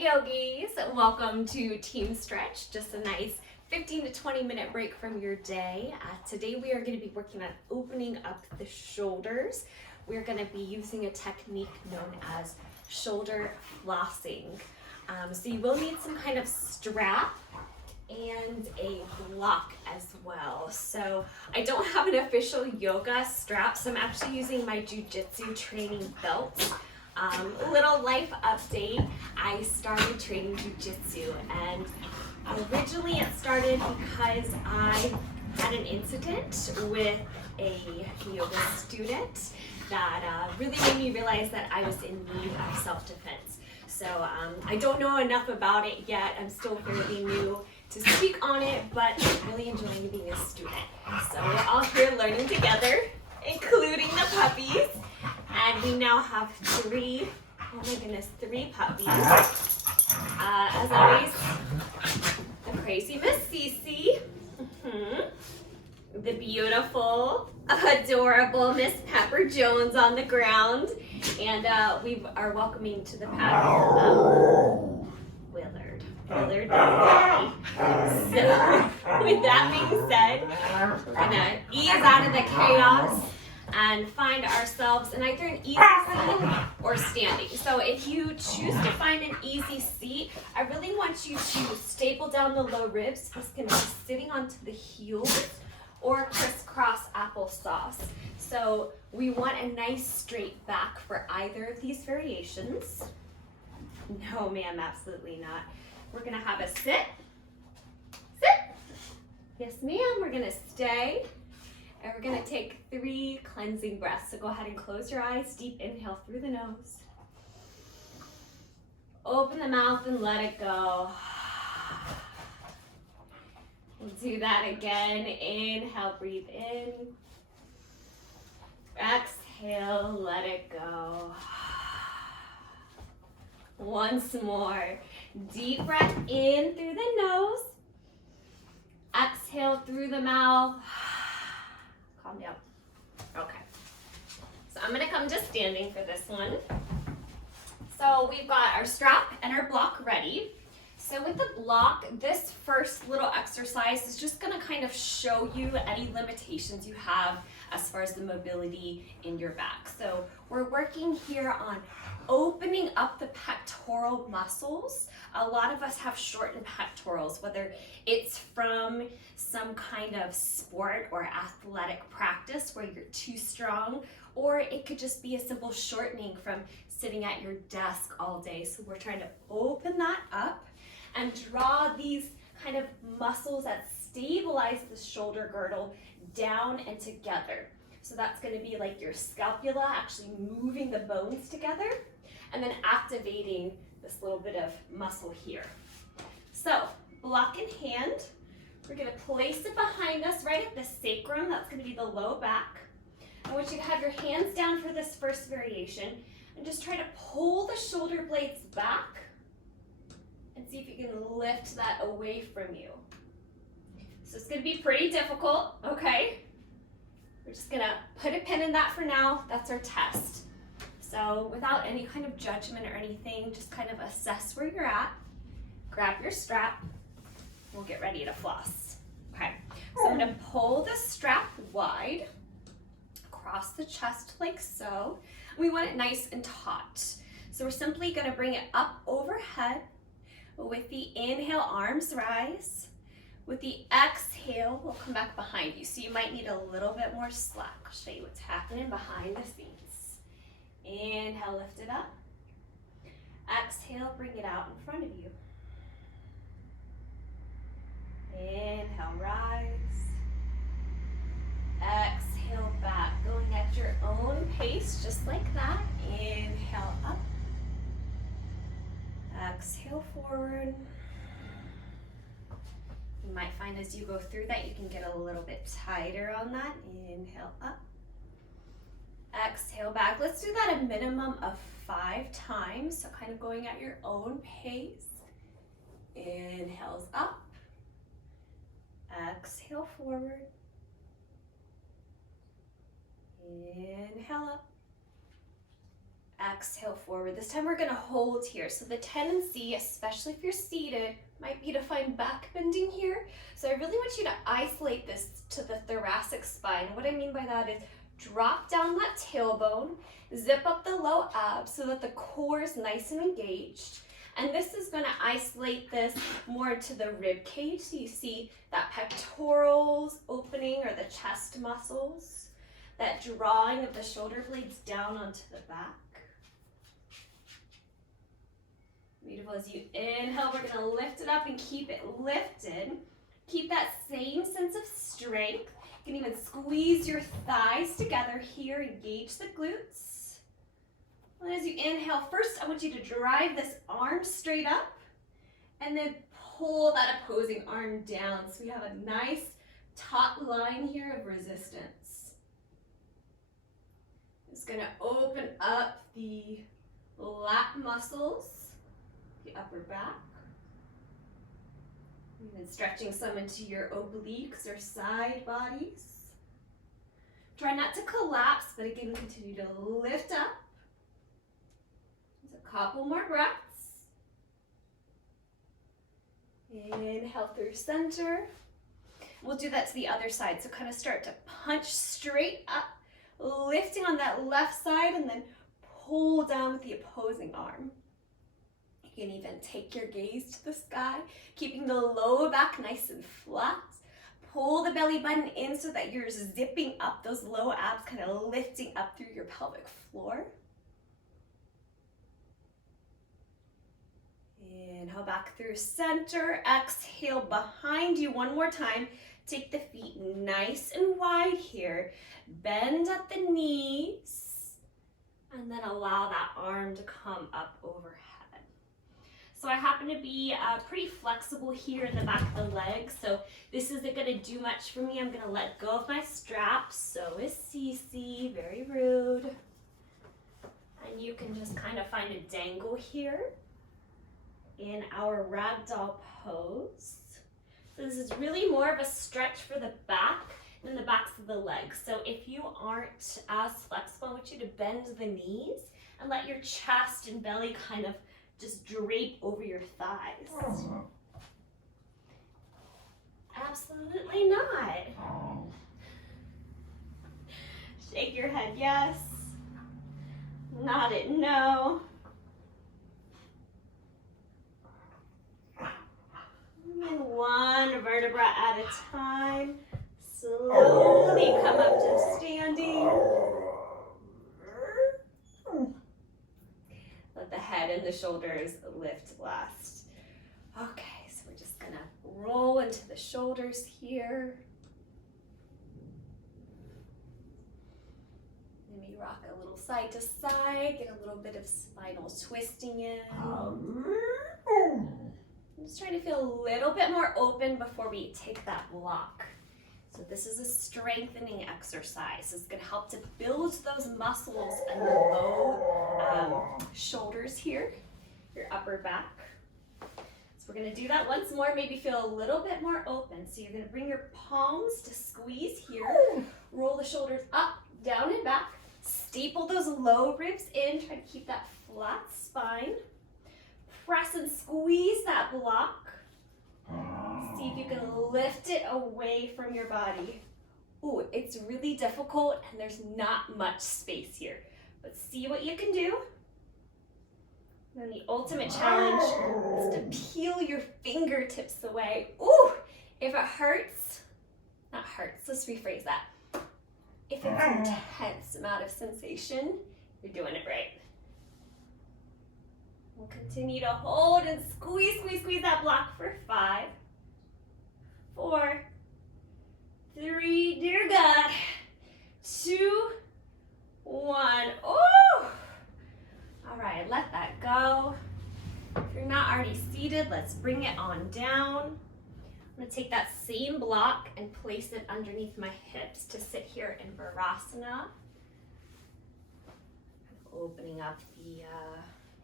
Hey yogis, welcome to Team Stretch, just a nice 15 to 20 minute break from your day. Today we are going to be working on opening up the shoulders. We're going to be using a technique known as shoulder flossing. So you will need some kind of strap and a block as well. So I don't have an official yoga strap, so I'm actually using my jiu-jitsu training belt. Little life update, I started training jiu-jitsu, and originally it started because I had an incident with a yoga student that really made me realize that I was in need of self-defense. So I don't know enough about it yet. I'm still fairly new to speak on it, but I'm really enjoying being a student. So we're all here learning together, including the puppies. And we now have three puppies. As always, the crazy Miss Cece, the beautiful, adorable Miss Pepper Jones on the ground, and we are welcoming to the paddock Willard the puppy. So, with that being said, we're gonna ease out of the chaos and find ourselves in either an easy seat or standing. So if you choose to find an easy seat, I really want you to staple down the low ribs. It's gonna be sitting onto the heels or crisscross applesauce. So we want a nice straight back for either of these variations. No ma'am, absolutely not. We're gonna have a sit. Yes ma'am, we're gonna stay. And we're gonna take 3 cleansing breaths. So go ahead and close your eyes. Deep inhale through the nose. Open the mouth and let it go. We'll do that again. Inhale, breathe in. Exhale, let it go. Once more. Deep breath in through the nose. Exhale through the mouth. Calm down. Okay. So I'm going to come to standing for this one. So we've got our strap and our block ready. So with the block, this first little exercise is just going to kind of show you any limitations you have as far as the mobility in your back. So we're working here on opening up the pectoral muscles. A lot of us have shortened pectorals, whether it's from some kind of sport or athletic practice where you're too strong, or it could just be a simple shortening from sitting at your desk all day. So we're trying to open that up and draw these kind of muscles that stabilize the shoulder girdle down and together. So that's going to be like your scapula, actually moving the bones together, and then activating this little bit of muscle here. So block in hand, we're going to place it behind us right at the sacrum. That's going to be the low back. I want you to have your hands down for this first variation and just try to pull the shoulder blades back and see if you can lift that away from you. So it's going to be pretty difficult, okay? We're just going to put a pin in that for now. That's our test. So without any kind of judgment or anything, just kind of assess where you're at, grab your strap, we'll get ready to floss. Okay, so I'm gonna pull the strap wide across the chest like so. We want it nice and taut. So we're simply gonna bring it up overhead. With the inhale, arms rise. With the exhale, we'll come back behind you. So you might need a little bit more slack. I'll show you what's happening behind the scenes. Inhale, lift it up. Exhale, bring it out in front of you. Inhale, rise. Exhale, back. Going at your own pace, just like that. Inhale, up. Exhale, forward. You might find as you go through that, you can get a little bit tighter on that. Inhale, up. Exhale back. Let's do that a minimum of 5 times. So kind of going at your own pace. Inhales up. Exhale forward. Inhale up. exhale forward. This time we're gonna hold here. So the tendency, especially if you're seated, might be to find back bending here. So I really want you to isolate this to the thoracic spine. What I mean by that is drop down that tailbone, zip up the low abs so that the core is nice and engaged. And this is gonna isolate this more to the rib cage. So you see that pectorals opening or the chest muscles, that drawing of the shoulder blades down onto the back. Beautiful. As you inhale, we're gonna lift it up and keep it lifted. Keep that same sense of strength. You can even squeeze your thighs together here, engage the glutes. And as you inhale, first I want you to drive this arm straight up and then pull that opposing arm down. So we have a nice taut line here of resistance. It's gonna open up the lat muscles, the upper back. Even stretching some into your obliques or side bodies. Try not to collapse, but again, continue to lift up. Just a couple more breaths. Inhale through center. We'll do that to the other side. So kind of start to punch straight up, lifting on that left side, and then pull down with the opposing arm. You can even take your gaze to the sky, keeping the lower back nice and flat. Pull the belly button in so that you're zipping up those low abs, kind of lifting up through your pelvic floor. Inhale back through center. Exhale behind you one more time. Take the feet nice and wide here. Bend at the knees. And then allow that arm to come up overhead. So I happen to be pretty flexible here in the back of the legs, so this isn't gonna do much for me. I'm gonna let go of my straps. So is Cece, very rude. And you can just kind of find a dangle here in our ragdoll pose. So this is really more of a stretch for the back than the backs of the legs. So if you aren't as flexible, I want you to bend the knees and let your chest and belly kind of just drape over your thighs. Absolutely not. Shake your head yes. Nod it no. And one vertebra at a time. Slowly come up to standing. Let the head and the shoulders lift last. Okay, so we're just gonna roll into the shoulders here. Maybe rock a little side to side, get a little bit of spinal twisting in. I'm just trying to feel a little bit more open before we take that block. So this is a strengthening exercise. It's going to help to build those muscles in the low shoulders here, your upper back. So we're going to do that once more, maybe feel a little bit more open. So you're going to bring your palms to squeeze here, roll the shoulders up, down and back, staple those low ribs in, try to keep that flat spine. Press and squeeze that block. See if you can lift it away from your body. Ooh, it's really difficult and there's not much space here, but see what you can do. And then the ultimate challenge is to peel your fingertips away. Ooh, if it hurts, not hurts, let's rephrase that. If it's an intense amount of sensation, you're doing it right. We'll continue to hold and squeeze, squeeze, squeeze that block for 5, 4, 3, dear God, 2, 1. Oh! All right, let that go. If you're not already seated, let's bring it on down. I'm gonna take that same block and place it underneath my hips to sit here in Virasana. Opening up the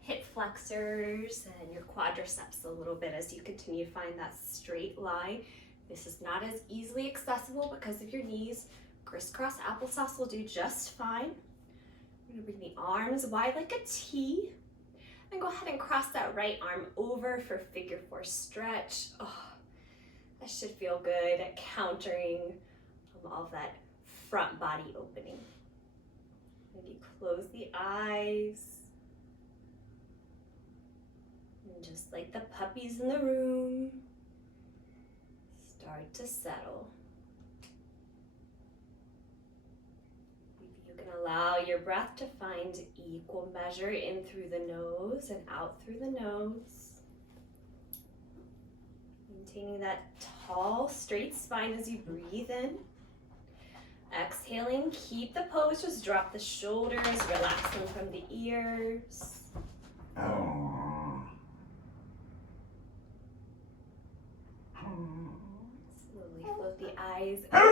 hip flexors and your quadriceps a little bit as you continue to find that straight line. This is not as easily accessible because of your knees. Crisscross applesauce will do just fine. We're gonna bring the arms arms wide like a T. And go ahead and cross that right arm over for figure 4 stretch. Oh, that should feel good at countering all of that front body opening. Maybe close the eyes. And just like the puppies in the room, start to settle. You can allow your breath to find equal measure in through the nose and out through the nose. Maintaining that tall, straight spine as you breathe in. Exhaling, keep the pose, just drop the shoulders, relax them from the ears. Slowly float the eyes open.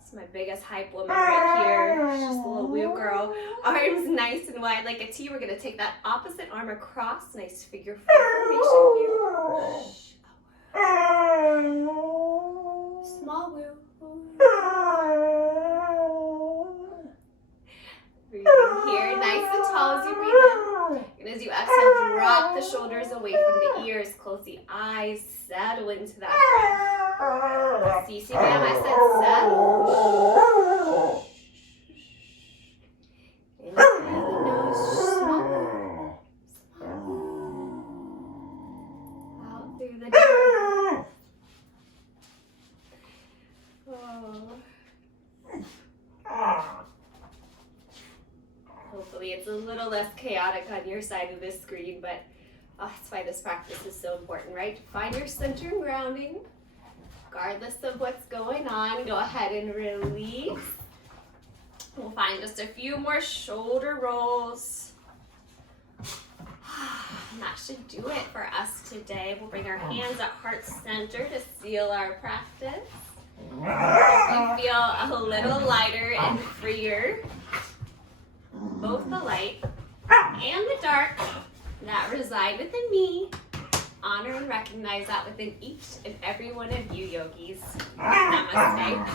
It's my biggest hype woman right here. She's just a little wheel girl. Arms nice and wide like a T. We're gonna take that opposite arm across. Nice figure 4 formation here. Small woo. Breathing here, nice and tall as you breathe in. And as you exhale, drop the shoulders away from the ears. Close the eyes, settle into that breath. CC Bam, I said settle. In through the nose, small woo. Out through the nose. Hopefully it's a little less chaotic on your side of the screen, but that's why this practice is so important, right? Find your center and grounding. Regardless of what's going on, go ahead and release. We'll find just a few more shoulder rolls. And that should do it for us today. We'll bring our hands at heart center to seal our practice. If you feel a little lighter and freer, both the light and the dark that reside within me, honor and recognize that within each and every one of you yogis. Namaste.